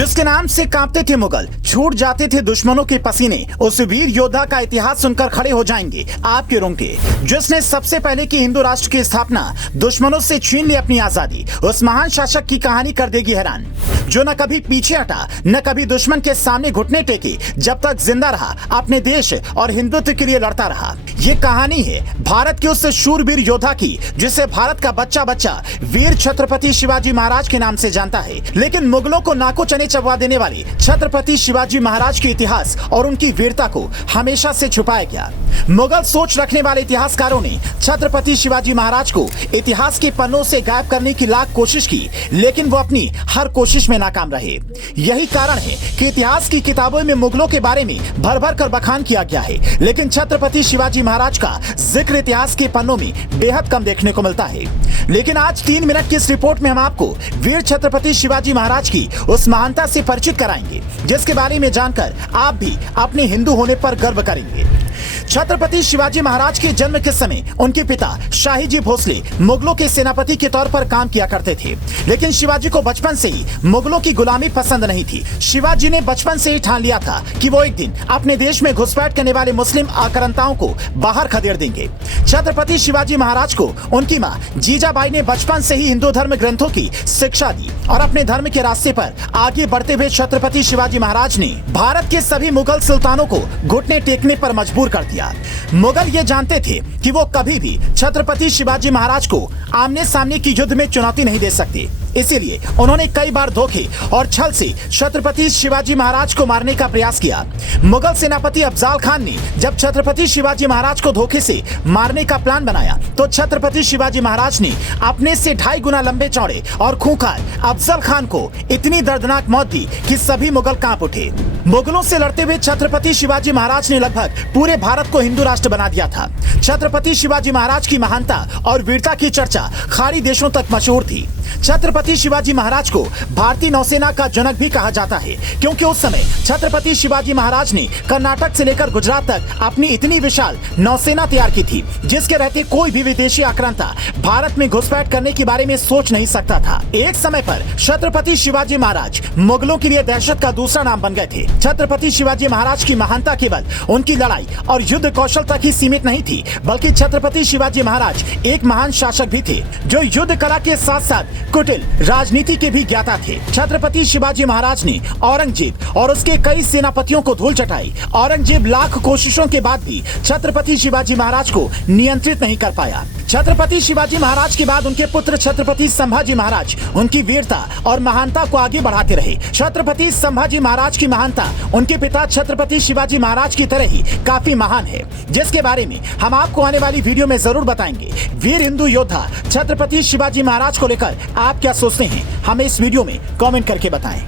जिसके नाम से कांपते थे मुगल, छूट जाते थे दुश्मनों के पसीने, उस वीर योद्धा का इतिहास सुनकर खड़े हो जाएंगे आपके रोंगटे। जिसने सबसे पहले की हिंदू राष्ट्र की स्थापना, दुश्मनों से छीन ली अपनी आजादी, उस महान शासक की कहानी कर देगी हैरान, जो न कभी पीछे हटा, न कभी दुश्मन के सामने घुटने टेके, जब तक जिंदा रहा अपने देश और हिंदुत्व के लिए लड़ता रहा। ये कहानी है भारत के उस शूरवीर योद्धा की, जिसे भारत का बच्चा बच्चा वीर छत्रपति शिवाजी महाराज के नाम से जानता है। लेकिन मुगलों को नाको चने चबवा देने वाले छत्रपति शिवाजी महाराज के इतिहास और उनकी वीरता को हमेशा से छुपाया गया। मुगल सोच रखने वाले इतिहासकारों ने छत्रपति शिवाजी महाराज को इतिहास के पन्नों से गायब करने की लाख कोशिश की, लेकिन वो अपनी हर कोशिश में नाकाम रहे। यही कारण है कि इतिहास की किताबों में मुगलों के बारे में भर भर कर बखान किया गया है, लेकिन छत्रपति शिवाजी महाराज का जिक्र इतिहास के पन्नों में बेहद कम देखने को मिलता है। लेकिन आज 3 मिनट की इस रिपोर्ट में हम आपको वीर छत्रपति शिवाजी महाराज की उस महानता से परिचित कराएंगे, जिसके बारे में जानकर आप भी अपने हिंदू होने पर गर्व करेंगे। छत्रपति शिवाजी महाराज के जन्म के समय उनके पिता शाहीजी भोसले मुगलों के सेनापति के तौर पर काम किया करते थे, लेकिन शिवाजी को बचपन से ही मुगलों की गुलामी पसंद नहीं थी। शिवाजी ने बचपन से ही ठान लिया था कि वो एक दिन अपने देश में घुसपैठ करने वाले मुस्लिम आक्रांताओं को बाहर खदेड़ देंगे। छत्रपति शिवाजी महाराज को उनकी मां जीजाबाई ने बचपन से ही हिंदू धर्म ग्रंथों की शिक्षा दी और अपने धर्म के रास्ते पर आगे बढ़ते हुए छत्रपति शिवाजी महाराज ने भारत के सभी मुगल सुल्तानों को घुटने टेकने पर मजबूर कर दिया। मुगल ये जानते थे कि वो कभी भी छत्रपति शिवाजी महाराज को आमने सामने की युद्ध में चुनौती नहीं दे सकते, इसीलिए उन्होंने कई बार धोखे और छल से छत्रपति शिवाजी महाराज को मारने का प्रयास किया। मुगल सेनापति अफजल खान ने जब छत्रपति शिवाजी महाराज को धोखे से मारने का प्लान बनाया, तो छत्रपति शिवाजी महाराज ने अपने से 2.5 गुना लंबे चौड़े और खूंखार अफजल खान को इतनी दर्दनाक मौत दी कि सभी मुगल कांप उठे। मुगलों से लड़ते हुए छत्रपति शिवाजी महाराज ने लगभग पूरे भारत को हिंदू राष्ट्र बना दिया था। छत्रपति शिवाजी महाराज की महानता और वीरता की चर्चा खाड़ी देशों तक मशहूर थी। छत्रपति शिवाजी महाराज को भारतीय नौसेना का जनक भी कहा जाता है, क्योंकि उस समय छत्रपति शिवाजी महाराज ने कर्नाटक से लेकर गुजरात तक अपनी इतनी विशाल नौसेना तैयार की थी, जिसके रहते कोई भी विदेशी आक्रांता भारत में घुसपैठ करने के बारे में सोच नहीं सकता था। एक समय पर छत्रपति शिवाजी महाराज मुगलों के लिए दहशत का दूसरा नाम बन गए थे। छत्रपति शिवाजी महाराज की महानता केवल उनकी लड़ाई और युद्ध कौशल तक ही सीमित नहीं थी, बल्कि छत्रपति शिवाजी महाराज एक महान शासक भी थे, जो युद्ध कला के साथ साथ कुटिल राजनीति के भी ज्ञाता थे। छत्रपति शिवाजी महाराज ने औरंगजेब और उसके कई सेनापतियों को धूल चटाई। औरंगजेब लाख कोशिशों के बाद भी छत्रपति शिवाजी महाराज को नियंत्रित नहीं कर पाया। छत्रपति शिवाजी महाराज के बाद उनके पुत्र छत्रपति संभाजी महाराज उनकी वीरता और महानता को आगे बढ़ाते रहे। छत्रपति संभाजी महाराज की महानता उनके पिता छत्रपति शिवाजी महाराज की तरह ही काफी महान है, जिसके बारे में हम आपको आने वाली वीडियो में जरूर बताएंगे। वीर हिंदू योद्धा छत्रपति शिवाजी महाराज को लेकर आप क्या सोचते हैं, हमें इस वीडियो में कमेंट करके बताएं।